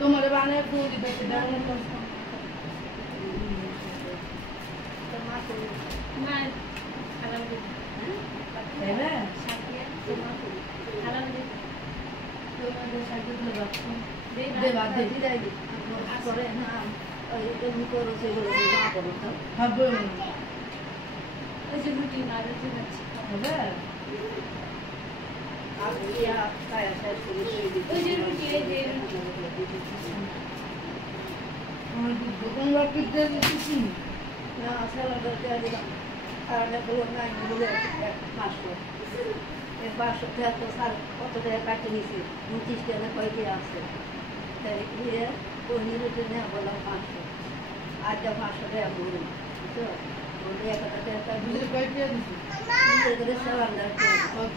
তোমার বানায় ফুল দিতে দাও না হালাল দিই দেবে সাকিয়া তোমার হালাল দিই তোমাদের সাকিয়া বাচ্চা দে বাদ দে করে না ওই তুমি করো সেগুলো না করো তো হবে ওই যে রুটি না রুটি আছে হবে আর ইয়া কায়া শেষ করে দিই ওই যে রুটি এই যে আমার দোকান রাখতে দিচ্ছি না সালা করতে দিলাম আর না বলো না বলে 500 এর 500 টাকা তো স্যার কত টাকা কাটে নিছি 29 টাকা কয়টি আছে তাই ইয়ে পনির জন্য বললাম 500 আর যা 500 টাকা বলি তো বলি 1000 টাকা বিলে কয়টা দিছি বিলে করে সালান্ডার কত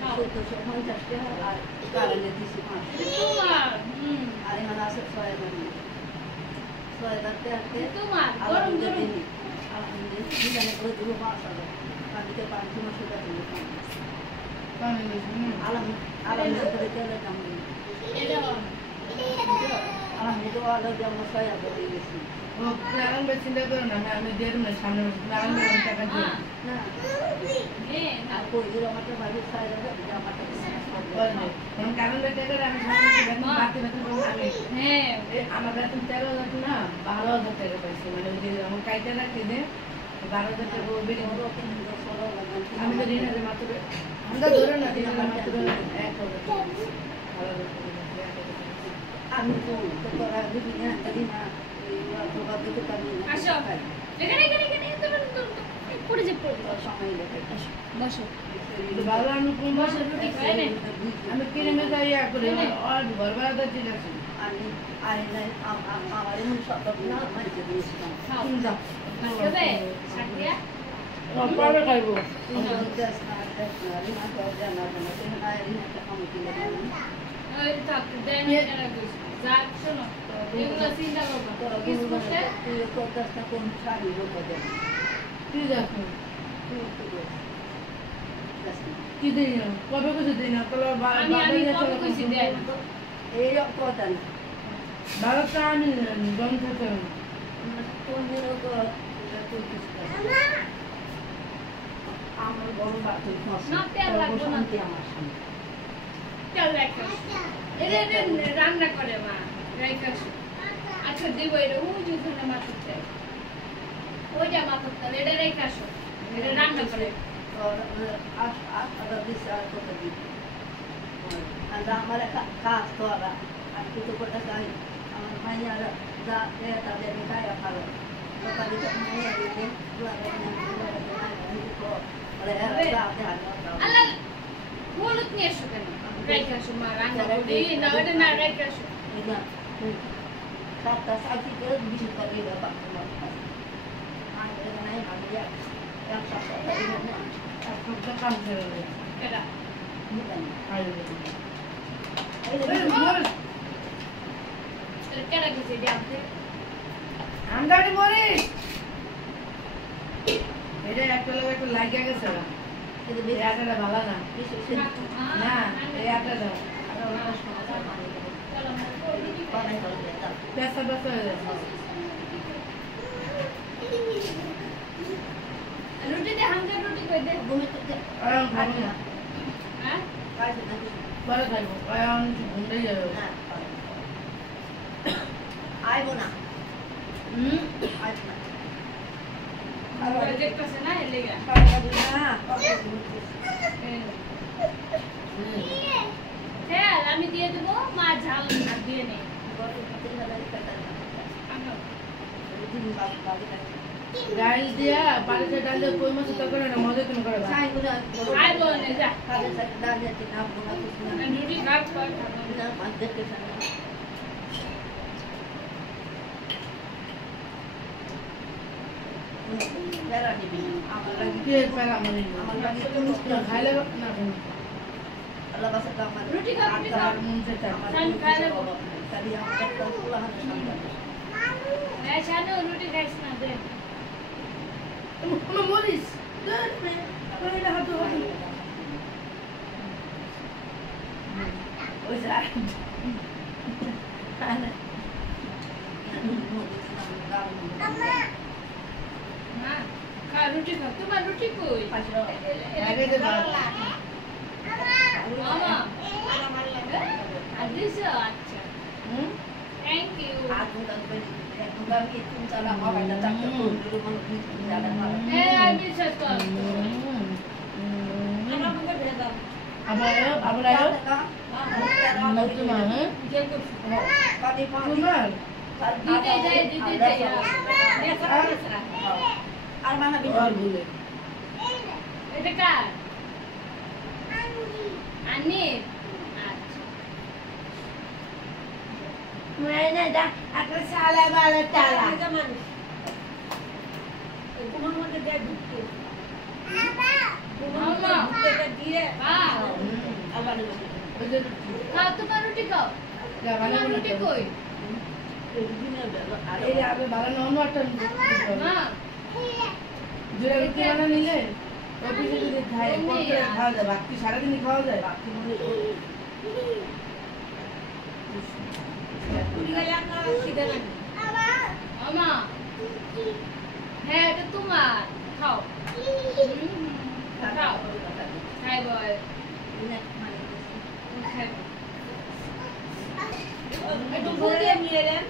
750 টাকা আর কারণে দিছি 500 তোমার আর এখানে আছে 6000 টাকা তোমার গরম গরম আলহামদুলিল্লাহ করে দেবো 5000 কালকে 500 টাকা দিবো পানি দিছি আলহামদুলিল্লাহ করে তেলের দাম দিই এটা আলহামদুলিল্লাহ যেমন 6000 দিয়ে গেছি ও প্ল্যান বেচিলে করে না আমি দেব না সামনে প্ল্যান বেচিলে টাকা দিই না আর কই দিল আমাকে ভাবি 6000 জামাটা বলবে কোন কারণ বেটে করে আমি সামনে বেতন বাকি বেতন আমি হ্যাঁ আমার বেতন 13,000 না 12,000 টাকা পাইছি মানে ওই যে আমার কাইটা রাখি দে 12,000 টাকা বেড়ে আমি তো দিন আগে মাত্র আমরা ধরে না দিন মাত্র 1,000 আমি তো তোরা দিবি না দিন না তোরা দিতে পারবি না আসো এখানে পড়ে যে পড়ে সময় লেগে বসো ভালো আমি কোন বসো রুটি খাই না আমি কিনে মেয়ে ইয়া করে আর ঘর ভাড়া ঠিক আছে আমি আমার এমন সব না মানতে দিয়েছিলাম খাও যাও খাবে সাকিয়া পরে খাইবো ওই থাক দেন এটা কইছ যা শোনো এগুলো চিন্তা করবা কিছু করতে কি দেখো কি দিই না কবে কিছু দিই না তাহলে আমি কবে কইছি দেন এই কথা না ভারতটা আমি গম থেকে আমার বড় বাড়ি না তেল লাগবে না আমার সামনে তেল রাখাস এটা রান্না করে মা রাখাস আচ্ছা দেব এটা ওই যেখানে মাথার তেল ওইটা মাথার তেল এটা রাখাস এটা রান্না করে আমার কাজ তো আর কিছু করতে চাই আমার মাইয়ারা যা তাদের গায়ে ভালো আল্লাহ হলুদ নিয়ে এসো কেন রাখাস মা রান্না করে না ওটা না রাখাস সাতটা সাথী করে বিশেষ করে এক সপ্তাহ কাম করে এটা কেডা গেছে দেখতে আমদানি মরিস এটা একটা লোক একটু লাগিয়ে গেছে না এই আটাটা ভালো না না এই আটাটা পেঁচা পেঁচা হয়ে যাচ্ছে রুটি দে হাঙ্গার রুটি কই দে আরাম খাবো না হ্যাঁ পরে খাইবো আরাম ঘুমটাই যাবে আইবো না দেখতেছে না এর লেগে হ্যাঁ আমি দিয়ে দেবো মা ঝাল আর দিয়ে নে ডাল দিয়া পানিতে ডাল দিয়ে কই মাছ তরকারি না মজা তুমি করে আই বলে যা আমার রুটি ভাত কর কে পেলা মানে খাইলে না রুটি খাও রুটি খাও হ্যাঁ জানো রুটি খাইছ না দে কোনো মরিস হাত ওই না খা রুটি খাও তোমার রুটি কই আগে যে দাও। মামা আদিস আচ্ছা হুম? থ্যাংক ইউ হ্যাঁ আদিস তো আবার আয়ো, আবার আয়ো। তোমার, হ্যাঁ? তোমার? দিতে যাই আর বানাবি ওর ভুলে। এটা কার আনি আচ্ছা একটা সালা বালা টালা। ওই যে খাও তোমার রুটি খাও তোমার রুটি কই এই যে আগে বানানো অন্য একটা মা জোড়া রুটি বানা নিলে অফিসে যদি খায় কত করে খাওয়া যায় বাকি সারাদিনই খাওয়া যায় মামা হ্যাঁ এটা তোমার খাও খাও খাইব খাইব একটু ফুল দিয়ে নিয়ে এলেন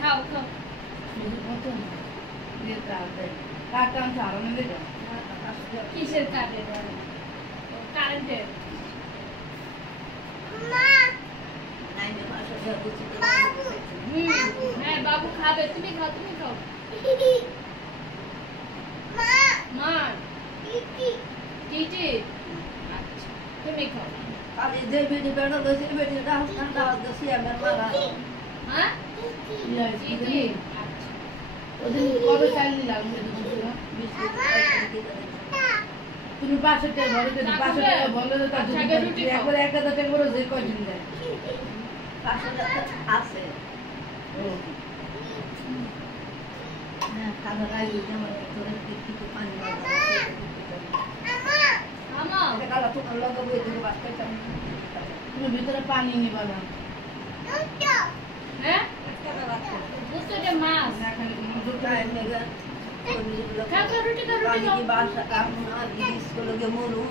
খাও খাও কাটতাম সারানো দিলে কিসের কারেন্ট কারেন্টের হ্যাঁ বাবু খাবে তুমি খাও মা টিটি আচ্ছা তুমি খাও হ্যাঁ টিটি আচ্ছা ওদিন কবে চাল নিলাম তুমি 500 টাকা ভরে দেবে 500 টাকা বললে তো তার একবার 1000 টাকা করে যে কয়দিন দেয় আছে খাবার আগে কিছু পানি মামা তোমার লগাবো এদিকে বাচ্চা তুমি ভিতরে পানি নিবা না হ্যাঁ বুঝছো যে মাছ না খালি দুটো খাও রুটি খাও বাসা কামনা স্কুলে গিয়ে মরু